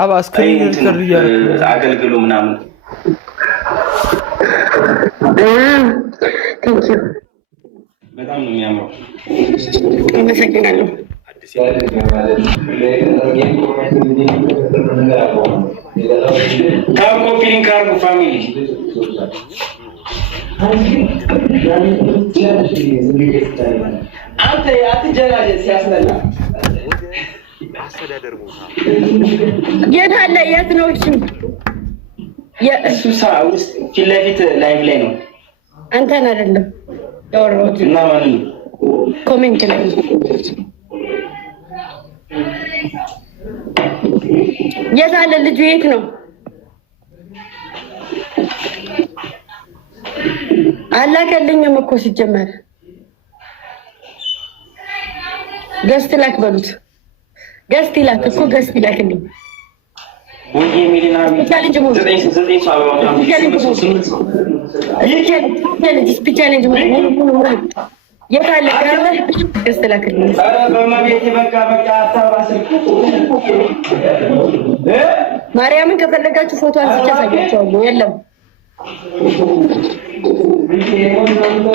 አባ ስክሪን ሪከርድ እያደረኩ አገልግሎ ምናምን በጣም ነው የሚያምረው። አመሰግናለሁ። ኮፒሊንግ ካርጉ ፋሚሊ አንተ አትጀላጀ ሲያስጠላ የት አለ? የት ነው? እሱ ውስጥ ፊት ለፊት ላይቭ ላይ ነው። አንተን አይደለም ያወራሁት እና ማለት ነው ኮሜንት ላይ የት አለ? ልጁ የት ነው? አላከልኝም እኮ ሲጀመር ገስት ላክ በሉት። ገስት ይላክ እኮ ገስት ይላክልኝ። ወንጌ ሚሊና ቻሌንጅ ሞድ ዘጠኝ ሰው አባውታ ቻሌንጅ ሞድ የታለ ጋር ገስት ላክልኝ። ኧረ በመቤት በቃ አታባስል። ማርያምን ከፈለጋችሁ ፎቶ አንስቼ አሳያችኋለሁ። የለም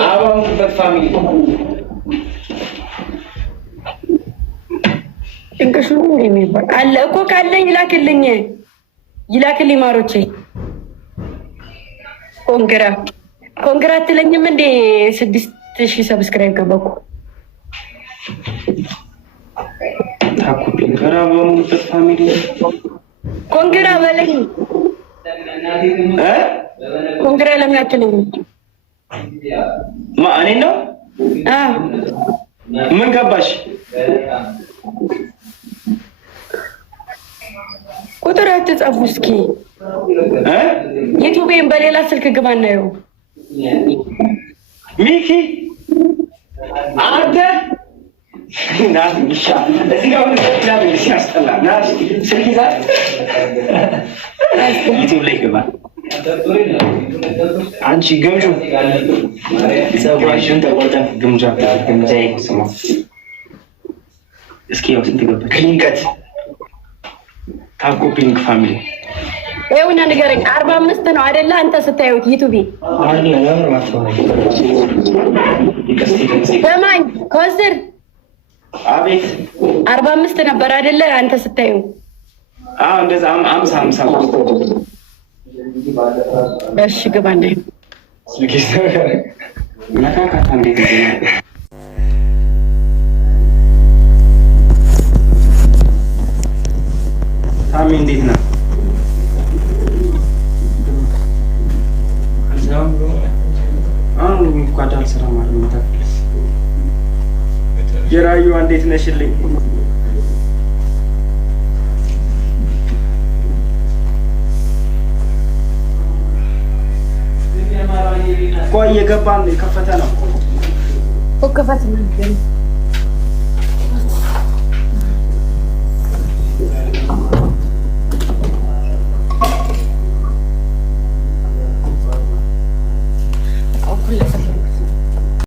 አባውበት ፋሚሊ እንቅሹ የሚባል አለ እኮ ካለኝ ይላክልኝ ማሮቼ። ኮንግራ አትለኝም እንዴ? 6000 ሰብስክራይብ ገባኩ። ታኩ ኮንግራ በሙሉበት ፋሚሊ ኮንግራ በለኝ። ኮንግራ ለምን አትለኝ? እኔ ነው ምን ገባሽ? ቁጥር አትጻፉ እስኪ። ዩቲዩብን በሌላ ስልክ ግባ እናየው። ሚኪ አንተ ናምሻ እዚህ ጋር ሆነ ሲያስጠላ ናስ ስልክ ይዛ ዩቲዩብ ላይ ግባ። አንቺ ገምጁ ጸጉራሽን ተቆርጠን ግምጃዬ ስማ እስኪ ያው ስንት ገባ? ክሊንከት ታኮፒንግ ፋሚሊ ይኸውና ንገረኝ። 45 ነው አይደለ? አንተ ስታዩት ዩቲዩብ በማኝ ኮስር አቤት 45 ነበር አይደለ? አንተ ስታዩ እንደዛ 50 እሺ ግባ እንደ ስልኬስ ነካካታ እንዴት ነው? ታሚ እንዴት ነው? ጓዳል ስራ ማለት ነው። የራዩ እንዴት ነሽልኝ? ቆይ የገባን የከፈተ ነው። ከፈተ ነው።